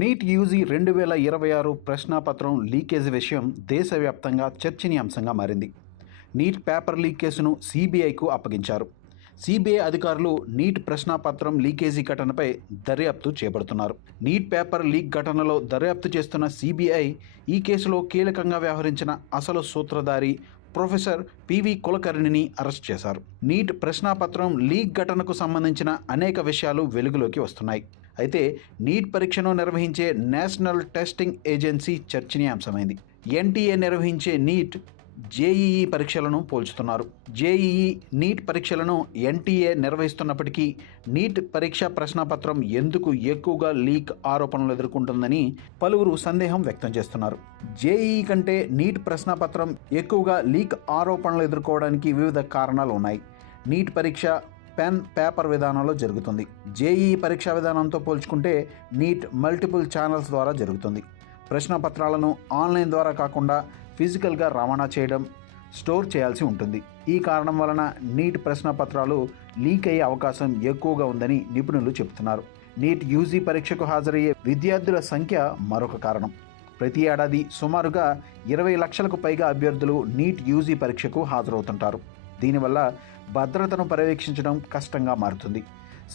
NEET UG 2026 ప్రశ్నాపత్రం leakage విషయం దేశవ్యాప్తంగా చర్చనీయాంశంగా మారింది. నీట్ పేపర్ లీక్ కేసును సిబిఐకు అప్పగించారు. సిబిఐ అధికారులు నీట్ ప్రశ్నాపత్రం లీకేజీ ఘటనపై దర్యాప్తు చేపడుతున్నారు. నీట్ పేపర్ లీక్ ఘటనలో దర్యాప్తు చేస్తున్న సిబిఐ ఈ కేసులో కీలకంగా వ్యవహరించిన అసలు సూత్రధారి ప్రొఫెసర్ పివి కులకర్ణిని అరెస్ట్ చేశారు. నీట్ ప్రశ్నాపత్రం లీక్ ఘటనకు సంబంధించిన అనేక విషయాలు వెలుగులోకి వస్తున్నాయి. అయితే నీట్ పరీక్షను నిర్వహించే నేషనల్ టెస్టింగ్ ఏజెన్సీ చర్చనీయాంశమైంది. ఎన్టీఏ నిర్వహించే నీట్, జేఈఈ పరీక్షలను పోల్చుతున్నారు. జేఈఈ నీట్ పరీక్షలను ఎన్టీఏ నిర్వహిస్తున్నప్పటికీ నీట్ పరీక్ష ప్రశ్నాపత్రం ఎందుకు ఎక్కువగా లీక్ ఆరోపణలు ఎదుర్కొంటుందని పలువురు సందేహం వ్యక్తం చేస్తున్నారు. జేఈఈ కంటే నీట్ ప్రశ్నాపత్రం ఎక్కువగా లీక్ ఆరోపణలు ఎదుర్కోవడానికి వివిధ కారణాలు ఉన్నాయి. నీట్ పరీక్ష పెన్ పేపర్ విధానంలో జరుగుతుంది. జేఈఈ పరీక్షా విధానంతో పోల్చుకుంటే నీట్ మల్టిపుల్ ఛానల్స్ ద్వారా జరుగుతుంది. ప్రశ్నపత్రాలను ఆన్లైన్ ద్వారా కాకుండా ఫిజికల్గా రవాణా చేయడం, స్టోర్ చేయాల్సి ఉంటుంది. ఈ కారణం వలన నీట్ ప్రశ్నపత్రాలు లీక్ అయ్యే అవకాశం ఎక్కువగా ఉందని నిపుణులు చెబుతున్నారు. నీట్ యూజీ పరీక్షకు హాజరయ్యే విద్యార్థుల సంఖ్య మరొక కారణం. ప్రతి ఏడాది సుమారుగా 20 లక్షలకు పైగా అభ్యర్థులు నీట్ యూజీ పరీక్షకు హాజరవుతుంటారు. దీనివల్ల భద్రతను పర్యవేక్షించడం కష్టంగా మారుతుంది.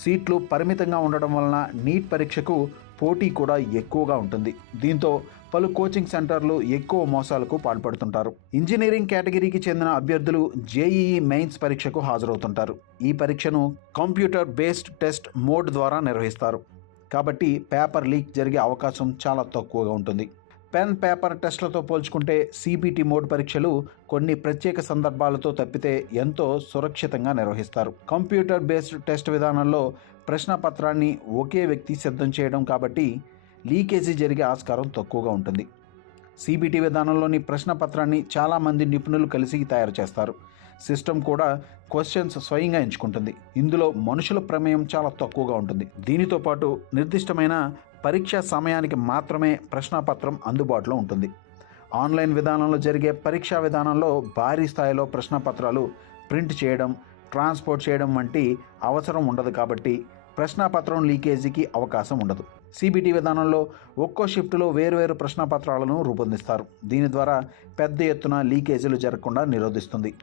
సీట్లు పరిమితంగా ఉండడం వలన నీట్ పరీక్షకు పోటీ కూడా ఎక్కువగా ఉంటుంది. దీంతో పలు కోచింగ్ సెంటర్లు ఎక్కువ మోసాలకు పాల్పడుతుంటారు. ఇంజనీరింగ్ కేటగిరీకి చెందిన అభ్యర్థులు జేఈఈ మెయిన్స్ పరీక్షకు హాజరవుతుంటారు. ఈ పరీక్షను కంప్యూటర్ బేస్డ్ టెస్ట్ మోడ్ ద్వారా నిర్వహిస్తారు. కాబట్టి పేపర్ లీక్ జరిగే అవకాశం చాలా తక్కువగా ఉంటుంది. పెన్ పేపర్ టెస్ట్లతో పోల్చుకుంటే సిబిటి మోడ్ పరీక్షలు కొన్ని ప్రత్యేక సందర్భాలతో తప్పితే ఎంతో సురక్షితంగా నిర్వహిస్తారు. కంప్యూటర్ బేస్డ్ టెస్ట్ విధానంలో ప్రశ్నపత్రాన్ని ఒకే వ్యక్తి సిద్ధం చేయడం కాబట్టి లీకేజీ జరిగే ఆస్కారం తక్కువగా ఉంటుంది. సిబిటి విధానంలోని ప్రశ్నపత్రాన్ని చాలామంది నిపుణులు కలిసి తయారు చేస్తారు. సిస్టమ్ కూడా క్వశ్చన్స్ స్వయంగా ఎంచుకుంటుంది. ఇందులో మనుషుల ప్రమేయం చాలా తక్కువగా ఉంటుంది. దీనితో పాటు నిర్దిష్టమైన పరీక్ష సమయానికి మాత్రమే ప్రశ్నపత్రం అందుబాటులో ఉంటుంది. ఆన్లైన్ విధానంలో జరిగే పరీక్షా విధానంలో భారీ స్థాయిలో ప్రశ్నపత్రాలు ప్రింట్ చేయడం, ట్రాన్స్పోర్ట్ చేయడం వంటి అవసరం ఉండదు కాబట్టి ప్రశ్నపత్రం లీకేజీకి అవకాశం ఉండదు. సిబిటి విధానంలో ఒక్కో షిఫ్ట్లో వేరువేరు ప్రశ్నపత్రాలను రూపొందిస్తారు. దీని ద్వారా పెద్ద ఎత్తున లీకేజీలు జరగకుండా నిరోధిస్తుంది.